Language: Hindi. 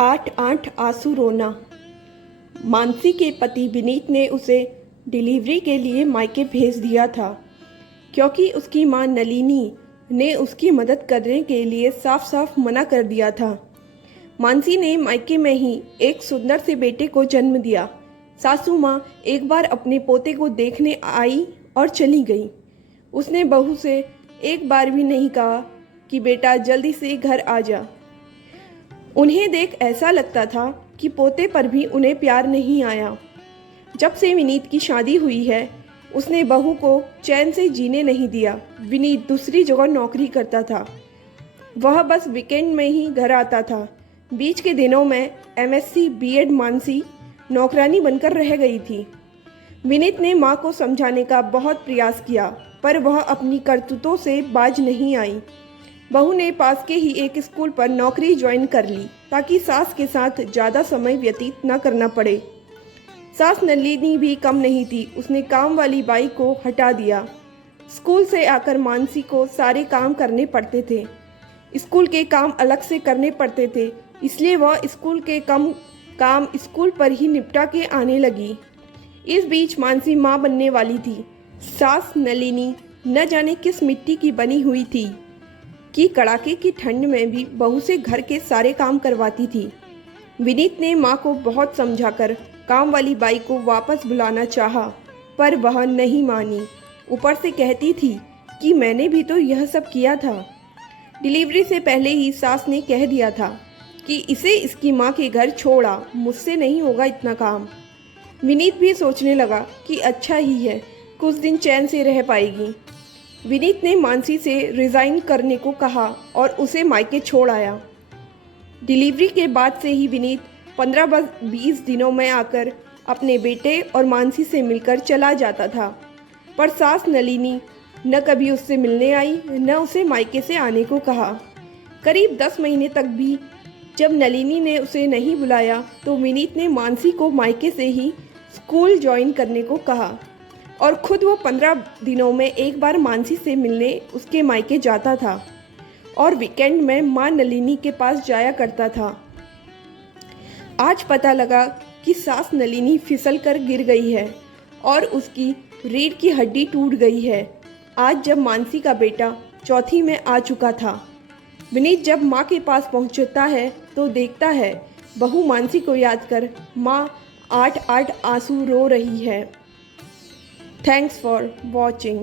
आठ आठ आंसू रोना। मानसी के पति विनीत ने उसे डिलीवरी के लिए मायके भेज दिया था, क्योंकि उसकी मां नलिनी ने उसकी मदद करने के लिए साफ साफ मना कर दिया था। मानसी ने मायके में ही एक सुंदर से बेटे को जन्म दिया। सासू माँ एक बार अपने पोते को देखने आई और चली गई। उसने बहू से एक बार भी नहीं कहा कि बेटा जल्दी से घर आ जा। उन्हें देख ऐसा लगता था कि पोते पर भी उन्हें प्यार नहीं आया। जब से विनीत की शादी हुई है, उसने बहू को चैन से जीने नहीं दिया। विनीत दूसरी जगह नौकरी करता था, वह बस वीकेंड में ही घर आता था। बीच के दिनों में एमएससी बीएड मानसी नौकरानी बनकर रह गई थी। विनीत ने माँ को समझाने का बहुत प्रयास किया, पर वह अपनी करतूतों से बाज नहीं आई। बहू ने पास के ही एक स्कूल पर नौकरी ज्वाइन कर ली, ताकि सास के साथ ज़्यादा समय व्यतीत न करना पड़े। सास नलिनी भी कम नहीं थी, उसने काम वाली बाई को हटा दिया। स्कूल से आकर मानसी को सारे काम करने पड़ते थे। स्कूल के काम अलग से करने पड़ते थे, इसलिए वह स्कूल के कम काम स्कूल पर ही निपटा के आने लगी। इस बीच मानसी माँ बनने वाली थी। सास नलिनी न जाने किस मिट्टी की बनी हुई थी कि कड़ाके की ठंड में भी बहू से घर के सारे काम करवाती थी। विनीत ने माँ को बहुत समझाकर काम वाली बाई को वापस बुलाना चाहा, पर वह नहीं मानी। ऊपर से कहती थी कि मैंने भी तो यह सब किया था। डिलीवरी से पहले ही सास ने कह दिया था कि इसे इसकी माँ के घर छोड़ा, मुझसे नहीं होगा इतना काम। विनीत भी सोचने लगा कि अच्छा ही है, कुछ दिन चैन से रह पाएगी। विनीत ने मानसी से रिज़ाइन करने को कहा और उसे मायके छोड़ आया। डिलीवरी के बाद से ही विनीत 15-20 दिनों में आकर अपने बेटे और मानसी से मिलकर चला जाता था, पर सास नलिनी न कभी उससे मिलने आई, न उसे मायके से आने को कहा। करीब 10 महीने तक भी जब नलिनी ने उसे नहीं बुलाया, तो विनीत ने मानसी को मायके से ही स्कूल ज्वाइन करने को कहा और खुद वो 15 दिनों में एक बार मानसी से मिलने उसके मायके जाता था और वीकेंड में माँ नलिनी के पास जाया करता था। आज पता लगा कि सास नलिनी फिसल कर गिर गई है और उसकी रीढ़ की हड्डी टूट गई है। आज जब मानसी का बेटा चौथी में आ चुका था, विनीत जब माँ के पास पहुँचता है तो देखता है बहू मानसी को याद कर माँ 8-8 आंसू रो रही है। Thanks for watching.